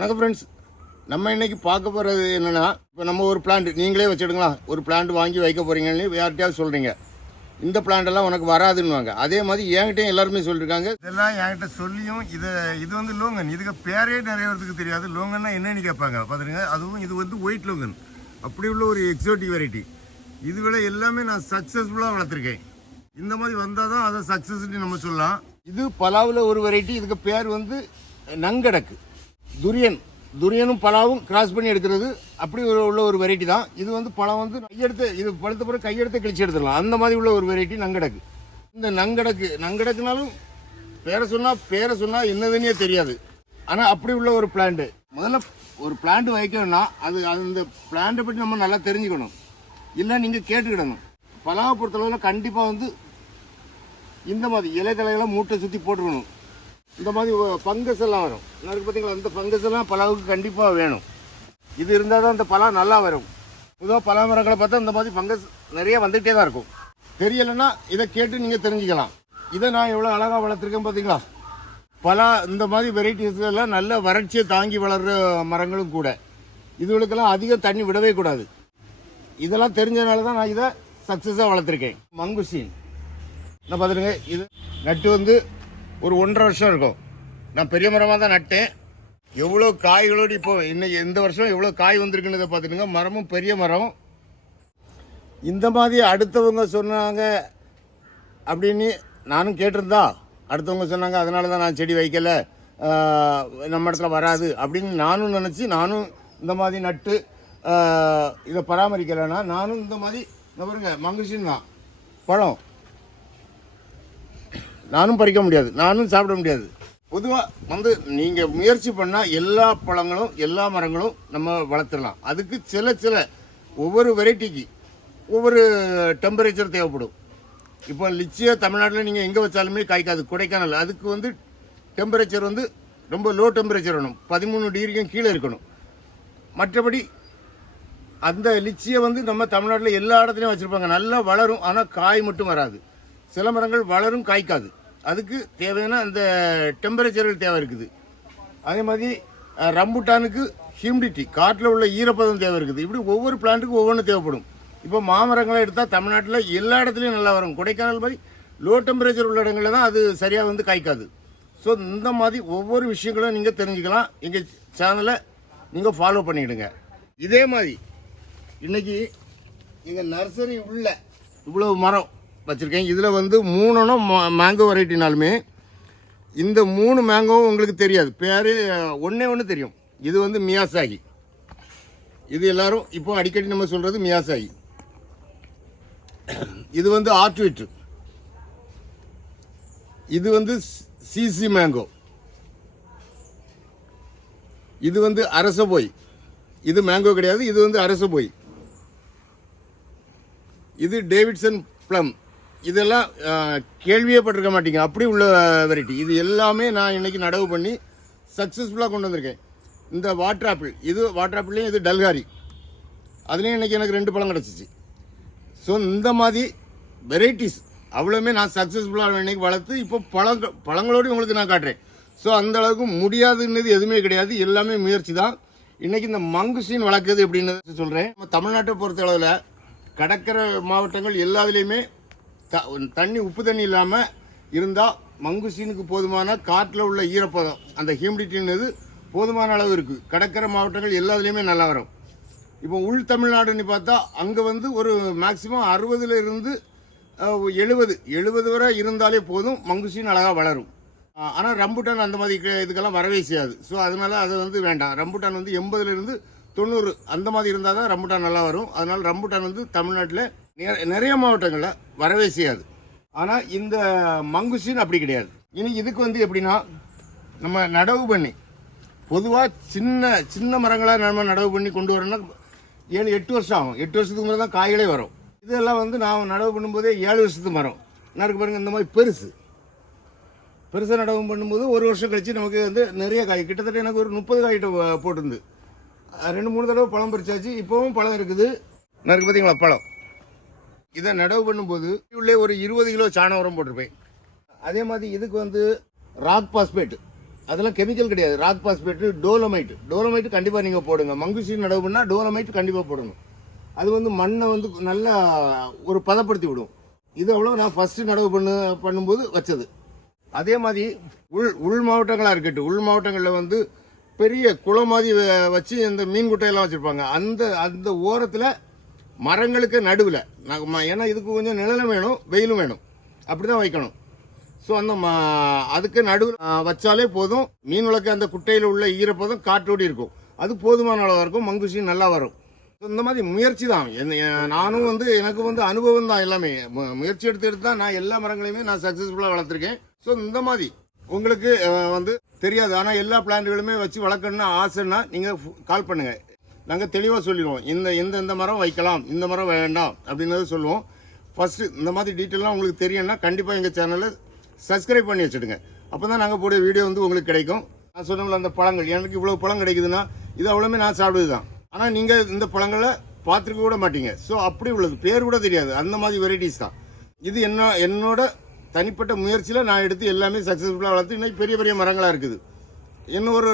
வணக்கம் ஃப்ரெண்ட்ஸ். நம்ம இன்னைக்கு பார்க்க போகிறது என்னென்னா, இப்போ நம்ம ஒரு பிளான்ட் நீங்களே வச்சுடுங்களா, ஒரு பிளான்ட் வாங்கி வைக்க போகிறீங்கன்னு யார்கிட்டயாவது சொல்கிறீங்க. இந்த பிளான்ட்டெல்லாம் உனக்கு வராதுன்னுவாங்க. அதே மாதிரி என்கிட்டையும் எல்லாருமே சொல்லியிருக்காங்க. இதெல்லாம் என்கிட்ட சொல்லியும் இது வந்து லோங்கன். இதுக்கு பேரே நிறைய பேருக்கு தெரியாது. லோங்கன்னா என்னன்னு கேட்பாங்க பார்த்துருங்க. அதுவும் இது வந்து ஒயிட் லோங்கன். அப்படி உள்ள ஒரு எக்ஸோட்டிக் வெரைட்டி. இதுவேளை எல்லாமே நான் சக்ஸஸ்ஃபுல்லாக வளர்த்துருக்கேன். இந்த மாதிரி வந்தால் தான் அதை சக்ஸஸ்ன்னு நம்ம சொல்லலாம். இது பலாவில் ஒரு வெரைட்டி. இதுக்கு பேர் வந்து நங்கடக்கு. துரியனும் பலாவும் கிராஸ் பண்ணி எடுக்கிறது. அப்படி உள்ள ஒரு வெரைட்டி தான் இது. வந்து பழம் வந்து கையெடுத்து, இது பழுத்த பிறகு கையெடுத்து கிழிச்சு எடுத்துடலாம். அந்த மாதிரி உள்ள ஒரு வெரைட்டி நங்கடக்கு. இந்த நங்கடக்குனாலும் பேரை சொன்னால் என்னதுன்னே தெரியாது. ஆனால் அப்படி உள்ள ஒரு பிளான்ட்டு. முதல்ல ஒரு பிளான்ட் வைக்கணும்னா அது அந்த பிளான்ட்டை பற்றி நம்ம நல்லா தெரிஞ்சுக்கணும். இல்லை நீங்கள் கேட்டுக்கிடணும். பலாவை பொறுத்தளவில் கண்டிப்பாக வந்து இந்த மாதிரி இலைத்தலைகளை மூட்டை சுற்றி போட்டுக்கணும். இந்த மாதிரி ஃபங்கஸ் எல்லாம் வரும். எனக்கு பார்த்தீங்களா, இந்த ஃபங்கஸ் எல்லாம் பலாவுக்கு கண்டிப்பாக வேணும். இது இருந்தால் தான் இந்த பலா நல்லா வரும். பொதுவாக பலா மரங்களை பார்த்தா இந்த மாதிரி ஃபங்கஸ் நிறைய வந்துகிட்டே தான் இருக்கும். தெரியலைன்னா இதை கேட்டு நீங்கள் தெரிஞ்சுக்கலாம். இதை நான் எவ்வளோ அழகாக வளர்த்துருக்கேன் பார்த்தீங்களா. பலா இந்த மாதிரி வெரைட்டிஸ் எல்லாம் நல்ல வறட்சியை தாங்கி வளர்கிற மரங்களும் கூட. இதுகளுக்கெல்லாம் அதிகம் தண்ணி விடவே கூடாது. இதெல்லாம் தெரிஞ்சதுனால தான் நான் இதை சக்ஸஸாக வளர்த்துருக்கேன். மங்குஸ்டீன் நான் பார்த்துருங்க. இது நட்டு வந்து ஒரு 1.5 வருஷம் இருக்கும். நான் பெரிய மரமாக தான் நட்டேன். எவ்வளோ காய்களோடு இப்போ இன்னைக்கு இந்த வருஷம் எவ்வளோ காய் வந்திருக்குன்னு பார்த்துட்டுங்க. மரமும் பெரிய மரம். இந்த மாதிரி அடுத்தவங்க சொன்னாங்க அப்படின்னு நானும் கேட்டிருந்தா, அடுத்தவங்க சொன்னாங்க அதனால தான் நான் செடி வைக்கலை, நம்ம இடத்துல வராது அப்படின்னு நானும் நினச்சி நானும் இந்த மாதிரி நட்டு இதை பராமரிக்கலைன்னா நானும் இந்த மாதிரி இந்த பாருங்க மங்குஸ்டீன் தான் பழம் நானும் பறிக்க முடியாது, நானும் சாப்பிட முடியாது. பொதுவாக வந்து நீங்கள் முயற்சி பண்ணால் எல்லா பழங்களும் எல்லா மரங்களும் நம்ம வளர்த்துடலாம். அதுக்கு சில ஒவ்வொரு வெரைட்டிக்கு ஒவ்வொரு டெம்பரேச்சர் தேவைப்படும். இப்போ லிச்சியாக தமிழ்நாட்டில் நீங்கள் எங்கே வச்சாலுமே காய்க்காது. கொடைக்கானல் அதுக்கு வந்து டெம்பரேச்சர் வந்து ரொம்ப லோ டெம்பரேச்சர் வேணும். 13 டிகிரிக்கும் கீழே இருக்கணும். மற்றபடி அந்த லிச்சியை வந்து நம்ம தமிழ்நாட்டில் எல்லா இடத்துலையும் வச்சுருப்பாங்க. நல்லா வளரும், ஆனால் காய் மட்டும் வராது. சில மரங்கள் வளரும், காய்க்காது. அதுக்கு தேவையான அந்த டெம்பரேச்சர்கள் தேவை இருக்குது. அதே மாதிரி ரம்புட்டானுக்கு ஹியூமிடிட்டி, காட்டில் உள்ள ஈரப்பதம் தேவை இருக்குது. இப்படி ஒவ்வொரு பிளான்ட்டுக்கும் ஒவ்வொன்று தேவைப்படும். இப்போ மாமரங்களை எடுத்தால் தமிழ்நாட்டில் எல்லா இடத்துலையும் நல்லா வரும். கொடைக்கானல் மாதிரி லோ டெம்பரேச்சர் உள்ள இடங்களில் தான் அது சரியாக வந்து காய்க்காது. ஸோ இந்த மாதிரி ஒவ்வொரு விஷயங்களும் நீங்கள் தெரிஞ்சுக்கலாம். எங்கள் சேனலை நீங்கள் ஃபாலோ பண்ணிவிடுங்க. இதே மாதிரி இன்றைக்கி எங்கள் நர்சரி உள்ள இவ்வளோ மரம் வச்சுருக்கேன். இதில் வந்து 3 மேங்கோ வெரைட்டினாலுமே இந்த 3 மேங்கோவும் உங்களுக்கு தெரியாது. பேர் ஒன்று தெரியும். இது வந்து மியாசாகி. இது எல்லாரும் இப்போ அடிக்கடி நம்ம சொல்கிறது மியாசாகி. இது வந்து ஆர்ட்விட். இது வந்து சிசி மேங்கோ. இது வந்து அரசபோய். இது மேங்கோ கிடையாது, இது வந்து அரசபோய். இது டேவிட்சன் ப்ளம். இதெல்லாம் கேள்வியே பட்டிருக்க மாட்டீங்க, அப்படி உள்ள வெரைட்டி. இது எல்லாமே நான் இன்றைக்கி நடவு பண்ணி சக்ஸஸ்ஃபுல்லாக கொண்டு வந்திருக்கேன். இந்த வாட்டர் ஆப்பிள், இது வாட்டர் ஆப்பிள்லேயும் இது டல்காரி. அதுலேயும் இன்றைக்கி எனக்கு 2 பழம் கிடச்சிச்சு. ஸோ இந்த மாதிரி வெரைட்டிஸ் அவ்வளோமே நான் சக்ஸஸ்ஃபுல்லாக இன்றைக்கி வளர்த்து இப்போ பழங்களோடு உங்களுக்கு நான் காட்டுறேன். ஸோ அந்த அளவுக்கு முடியாதுன்றது எதுவுமே கிடையாது, எல்லாமே முயற்சி தான். இன்றைக்கி இந்த மங்குஸ்டீன் வளர்க்குறது எப்படின்னு சொல்கிறேன். நம்ம தமிழ்நாட்டை பொறுத்த அளவில் கடற்கரை மாவட்டங்கள் எல்லாத்துலேயுமே தண்ணி உப்பு தண்ணி இல்லாமல் இருந்தால் மங்குஸ்டீனுக்கு போதுமான காட்டில் உள்ள ஈரப்பதம், அந்த ஹியூமிடிட்டின்றது போதுமான அளவு இருக்குது. கடற்கரை மாவட்டங்கள் எல்லாத்துலேயுமே நல்லா வரும். இப்போ உள் தமிழ்நாடுன்னு பார்த்தா அங்கே வந்து ஒரு மேக்சிமம் 60 இருந்து 70 வரை இருந்தாலே போதும், மங்குஸ்டீன் அழகாக வளரும். ஆனால் ரம்புட்டான் அந்த மாதிரி இதுக்கெல்லாம் வரவே செய்யாது. ஸோ அதனால் அது வந்து வேண்டாம். ரம்புட்டான் வந்து 80 இருந்து 90 அந்த மாதிரி இருந்தால் தான் ரம்புட்டான் நல்லா வரும். அதனால் ரம்புட்டான் வந்து தமிழ்நாட்டில் நிறைய மாவட்டங்களில் வரவே செய்யாது. ஆனால் இந்த மங்குஸ்டீன் அப்படி கிடையாது. இனி இதுக்கு வந்து எப்படின்னா, நம்ம நடவு பண்ணி பொதுவாக சின்ன மரங்களாக நம்ம நடவு பண்ணி கொண்டு வரணும்னா 7-8 வருஷம் ஆகும். 8 வருஷத்துக்கு மேலே தான் காய்களே வரும். இதெல்லாம் வந்து நான் நடவு பண்ணும்போதே 7 வருஷத்துக்கு மரம் நடக்கு பாருங்கள். இந்த மாதிரி பெருசாக நடவு பண்ணும்போது 1 வருஷம் கழிச்சு நமக்கு வந்து நிறைய காய், கிட்டத்தட்ட எனக்கு ஒரு 30 காய்கிட்ட போட்டிருந்து 2-3 தடவை பழம் பறிச்சாச்சு. இப்போவும் பழம் இருக்குது. எனக்கு பார்த்தீங்களா பழம். இதை நடவு பண்ணும்போது உள்ளே ஒரு 20 கிலோ சாண உரம் போட்டிருப்பேன். அதே மாதிரி இதுக்கு வந்து ராக் பாஸ்பேட் அதெல்லாம் கெமிக்கல் கிடையாது. ராக் பாஸ்பேட்டு, டோலமைட் கண்டிப்பாக நீங்கள் போடுங்க. மங்குஸ்டின் நடவு பண்ணால் டோலமைட் கண்டிப்பாக போடணும். அது வந்து மண்ணை வந்து நல்லா ஒரு பதப்படுத்தி விடும். இது அவ்வளோ நான் ஃபஸ்ட்டு நடவு பண்ணும்போது வச்சது. அதே மாதிரி உள் மாவட்டங்களாக இருக்கட்டும், உள் மாவட்டங்களில் வந்து பெரிய குளம் மாதிரி வச்சு இந்த மீன் குட்டையெல்லாம் வச்சுருப்பாங்க. அந்த ஓரத்தில் மரங்களுக்கு நடுவில் ஏன்னா இதுக்கு கொஞ்சம் நிழலும் வேணும், வெயிலும் வேணும், அப்படி தான் வைக்கணும். ஸோ அதுக்கு நடுவில் வச்சாலே போதும். மீன் வளர்க்க அந்த குட்டையில் உள்ள ஈரப்பதம் காற்றோடி இருக்கும், அது போதுமான அளவாக இருக்கும், மங்குஸ்டின் நல்லா வரும். இந்த மாதிரி முயற்சி தான். நானும் வந்து எனக்கு வந்து அனுபவம் தான் எல்லாமே. முயற்சி எடுத்து தான் நான் எல்லா மரங்களையுமே நான் சக்ஸஸ்ஃபுல்லாக வளர்த்துருக்கேன். ஸோ இந்த மாதிரி உங்களுக்கு வந்து தெரியாது, ஆனால் எல்லா பிளான்ட்டுகளுமே வச்சு வளர்க்கணும்னு ஆசைன்னா நீங்கள் கால் பண்ணுங்கள். நாங்கள் தெளிவாக சொல்லிடுவோம், இந்த மரம் வைக்கலாம், இந்த மரம் வேண்டாம் அப்படின்றத சொல்லுவோம். ஃபஸ்ட்டு இந்த மாதிரி டீட்டெயிலாம் உங்களுக்கு தெரியும்னா கண்டிப்பாக எங்கள் சேனலை சப்ஸ்கிரைப் பண்ணி வச்சுடுங்க. அப்போ தான் நாங்கள் போட வீடியோ வந்து உங்களுக்கு கிடைக்கும். நான் சொன்னோம்ல அந்த பழங்கள், எனக்கு இவ்வளோ பழம் கிடைக்குதுன்னா இது அவ்வளோமே நான் சாப்பிடுது தான். ஆனால் நீங்கள் இந்த பழங்களை பார்த்துருக்க கூட மாட்டீங்க. ஸோ அப்படி உள்ளது, பேர் கூட தெரியாது, அந்த மாதிரி வெரைட்டிஸ் தான். இது என்னோட தனிப்பட்ட முயற்சியில் நான் எடுத்து எல்லாமே சக்ஸஸ்ஃபுல்லாக வளர்த்து இன்னைக்கு பெரிய பெரிய மரங்களாக இருக்குது. இன்னும் ஒரு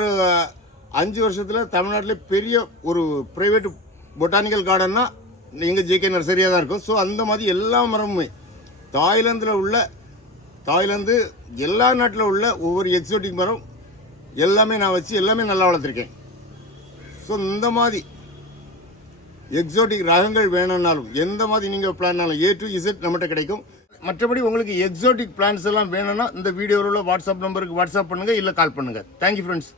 5 வருஷத்தில் தமிழ்நாட்டில் பெரிய ஒரு ப்ரைவேட் பொட்டானிக்கல் கார்டன்னா எங்கள் ஜேகே நர்சரியாக தான் இருக்கும். ஸோ அந்த மாதிரி எல்லா மரமுமே தாய்லாந்து எல்லா நாட்டில் உள்ள ஒவ்வொரு எக்ஸோட்டிக் மரம் எல்லாமே நான் வச்சு எல்லாமே நல்லா வளர்த்துருக்கேன். ஸோ இந்த மாதிரி எக்ஸோட்டிக் ரகங்கள் வேணும்னாலும் எந்த மாதிரி நீங்கள் பிளான்னாலும் A to Z நம்மகிட்ட கிடைக்கும். மற்றபடி உங்களுக்கு எக்ஸோட்டிக் பிளான்ஸ் எல்லாம் வேணும்னா இந்த வீடியோவில் உள்ள வாட்ஸ்அப் நம்பருக்கு வாட்ஸ்அப் பண்ணுங்கள், இல்லை கால் பண்ணுங்கள். Thank you friends.